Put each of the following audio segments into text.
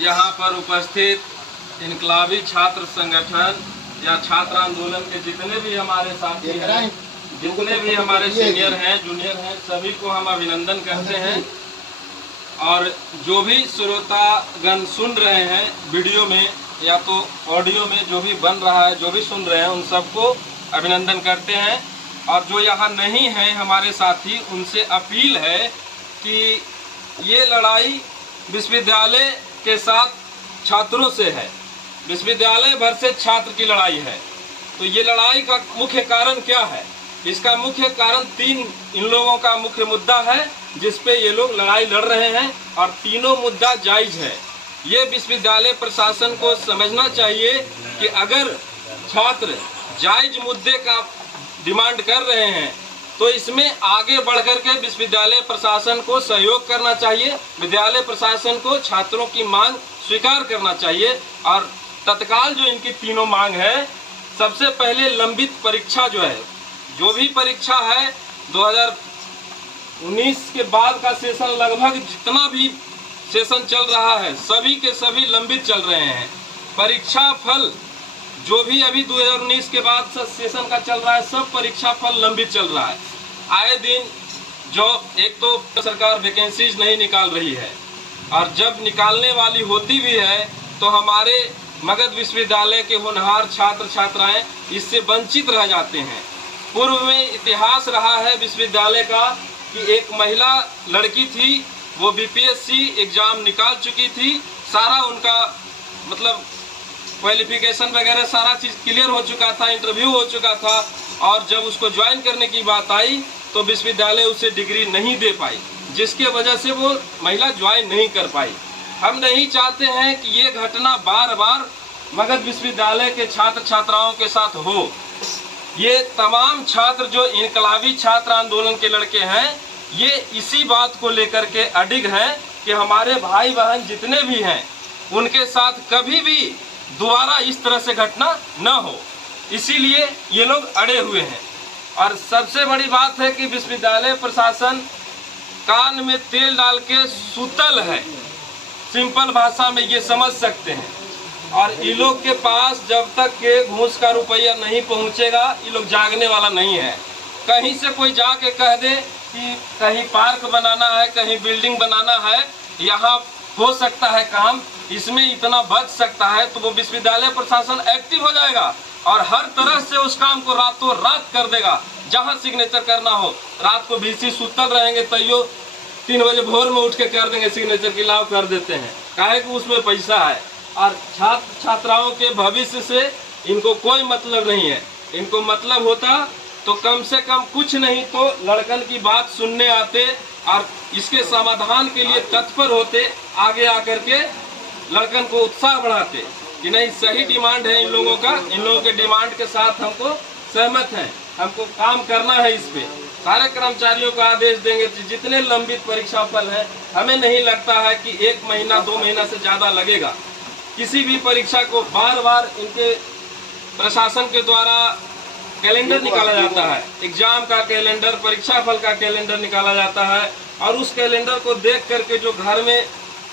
यहाँ पर उपस्थित इनकलाबी छात्र संगठन या छात्र आंदोलन के जितने भी हमारे साथी हैं, जितने भी हमारे सीनियर हैं, जूनियर हैं, सभी को हम अभिनंदन करते हैं। और जो भी श्रोतागण सुन रहे हैं वीडियो में या तो ऑडियो में जो भी बन रहा है, जो भी सुन रहे हैं, उन सबको अभिनंदन करते हैं। और जो यहाँ नहीं हैं हमारे साथी, उनसे अपील है कि ये लड़ाई विश्वविद्यालय के साथ छात्रों से है, विश्वविद्यालय भर से छात्र की लड़ाई है। तो ये लड़ाई का मुख्य कारण क्या है? इसका मुख्य कारण इन लोगों का मुख्य मुद्दा है जिस पे ये लोग लड़ाई लड़ रहे हैं, और तीनों मुद्दा जायज है। ये विश्वविद्यालय प्रशासन को समझना चाहिए कि अगर छात्र जायज मुद्दे का डिमांड कर रहे हैं तो इसमें आगे बढ़कर के विश्वविद्यालय प्रशासन को सहयोग करना चाहिए। विद्यालय प्रशासन को छात्रों की मांग स्वीकार करना चाहिए। और तत्काल जो इनकी तीनों मांग है, सबसे पहले लंबित परीक्षा जो भी परीक्षा है 2019 के बाद का सेशन, लगभग जितना भी सेशन चल रहा है सभी के सभी लंबित चल रहे हैं। परीक्षा फल जो भी अभी 2019 के बाद सेशन का चल रहा है, सब परीक्षा फल लंबित चल रहा है। आए दिन जो एक तो सरकार वैकेंसीज नहीं निकाल रही है, और जब निकालने वाली होती भी है तो हमारे मगध विश्वविद्यालय के होनहार छात्र छात्राएं इससे वंचित रह जाते हैं। पूर्व में इतिहास रहा है विश्वविद्यालय का कि एक महिला लड़की थी, वो बीपीएससी एग्जाम निकाल चुकी थी, सारा उनका मतलब क्वालिफिकेशन वगैरह सारा चीज़ क्लियर हो चुका था, इंटरव्यू हो चुका था, और जब उसको ज्वाइन करने की बात आई तो विश्वविद्यालय उसे डिग्री नहीं दे पाई, जिसके वजह से वो महिला ज्वाइन नहीं कर पाई। हम नहीं चाहते हैं कि ये घटना बार बार मगध विश्वविद्यालय के छात्र छात्राओं के साथ हो। ये तमाम छात्र जो इनकलाबी छात्र आंदोलन के लड़के हैं, ये इसी बात को लेकर के अडिग हैं कि हमारे भाई बहन जितने भी हैं उनके साथ कभी भी दोबारा इस तरह से घटना न हो, इसीलिए ये लोग अड़े हुए हैं। और सबसे बड़ी बात है कि विश्वविद्यालय प्रशासन कान में तेल डाल के सुतल है, सिंपल भाषा में ये समझ सकते हैं। और ये लोग के पास जब तक के घूस का रुपया नहीं पहुंचेगा, ये लोग जागने वाला नहीं है। कहीं से कोई जाके कह दे कि कहीं पार्क बनाना है, कहीं बिल्डिंग बनाना है, यहाँ हो सकता है काम, इसमें इतना बच सकता है, तो वो विश्वविद्यालय प्रशासन एक्टिव हो जाएगा और हर तरह से उस काम को रातों रात कर देगा। जहाँ सिग्नेचर करना हो, रात को VC सुतल रहेंगे तैयो 3 बजे भोर में उठ के कर देंगे सिग्नेचर, की लाभ कर देते हैं, काहे कि उसमें पैसा है। और छात्र छात्राओं के भविष्य से इनको कोई मतलब नहीं है। इनको मतलब होता तो कम से कम कुछ नहीं तो लड़कन की बात सुनने आते और इसके समाधान के लिए तत्पर होते, आगे आकर के लड़कन को उत्साह बढ़ाते कि नहीं सही डिमांड है इन लोगों का, इन लोगों के डिमांड के साथ हमको सहमत है, हमको काम करना है। इस पे सारे कर्मचारियों को आदेश देंगे। जितने लंबित परीक्षा फल है, हमें नहीं लगता है कि 1 महीना 2 महीना से ज़्यादा लगेगा। किसी भी परीक्षा को बार बार इनके प्रशासन के द्वारा कैलेंडर निकाला जाता है, एग्जाम का कैलेंडर, परीक्षा फल का कैलेंडर निकाला जाता है, और उस कैलेंडर को देख करके जो घर में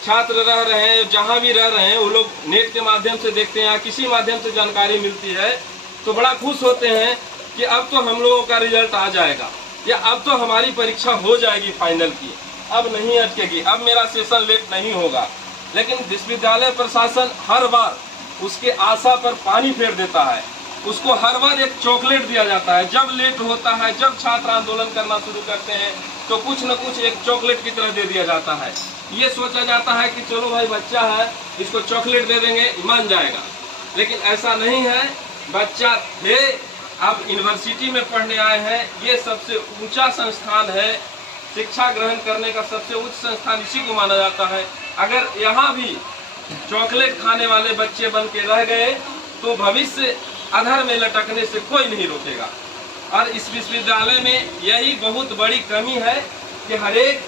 छात्र रह रहे हैं, जहाँ भी रह रहे हैं, वो लोग नेट के माध्यम से देखते हैं, किसी माध्यम से जानकारी मिलती है तो बड़ा खुश होते हैं कि अब तो हम लोगों का रिजल्ट आ जाएगा, या अब तो हमारी परीक्षा हो जाएगी फाइनल की, अब नहीं अटकेगी, अब मेरा सेशन लेट नहीं होगा। लेकिन विश्वविद्यालय प्रशासन हर बार उसके आशा पर पानी फेर देता है। उसको हर बार एक चॉकलेट दिया जाता है। जब लेट होता है, जब छात्र आंदोलन करना शुरू करते हैं, तो कुछ न कुछ एक चॉकलेट की तरह दे दिया जाता है। ये सोचा जाता है कि चलो भाई बच्चा है, इसको चॉकलेट दे देंगे, मान जाएगा। लेकिन ऐसा नहीं है। बच्चा थे, अब यूनिवर्सिटी में पढ़ने आए हैं, ये सबसे ऊंचा संस्थान है, शिक्षा ग्रहण करने का सबसे उच्च संस्थान इसी को माना जाता है। अगर यहाँ भी चॉकलेट खाने वाले बच्चे बन के रह गए तो भविष्य अधर में लटकने से कोई नहीं रोकेगा। और इस विश्वविद्यालय में यही बहुत बड़ी कमी है कि हर एक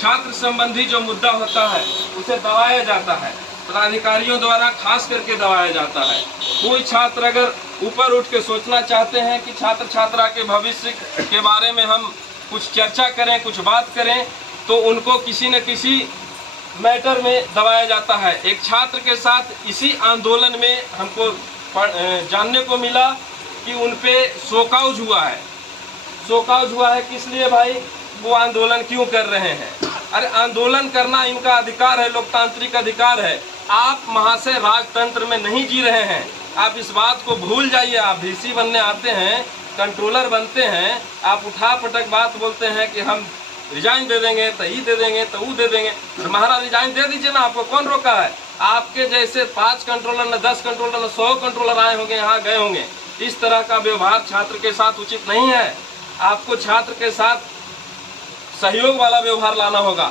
छात्र संबंधी जो मुद्दा होता है उसे दबाया जाता है, पदाधिकारियों द्वारा खास करके दबाया जाता है। कोई छात्र अगर ऊपर उठ के सोचना चाहते हैं कि छात्र छात्रा के भविष्य के बारे में हम कुछ चर्चा करें, कुछ बात करें, तो उनको किसी न किसी मैटर में दबाया जाता है। एक छात्र के साथ इसी आंदोलन में हमको जानने को मिला कि उन पे शोकॉज हुआ है। शोकॉज हुआ है किस लिए भाई? वो आंदोलन क्यों कर रहे हैं? अरे आंदोलन करना इनका अधिकार है, लोकतांत्रिक अधिकार है। आप महाशय राजतंत्र में नहीं जी रहे हैं, आप इस बात को भूल जाइए। आप डीसी बनने आते हैं, कंट्रोलर बनते हैं, आप उठा पटक बात बोलते हैं कि हम रिजाइन दे देंगे, तो ये दे देंगे, तो वो दे देंगे। तो महाराज रिजाइन दे दीजिए ना, आपको कौन रोका है? आपके जैसे 5 कंट्रोलर न 10 कंट्रोलर न 100 कंट्रोलर आए होंगे, यहाँ गए होंगे। इस तरह का व्यवहार छात्र के साथ उचित नहीं है। आपको छात्र के साथ सहयोग वाला व्यवहार लाना होगा।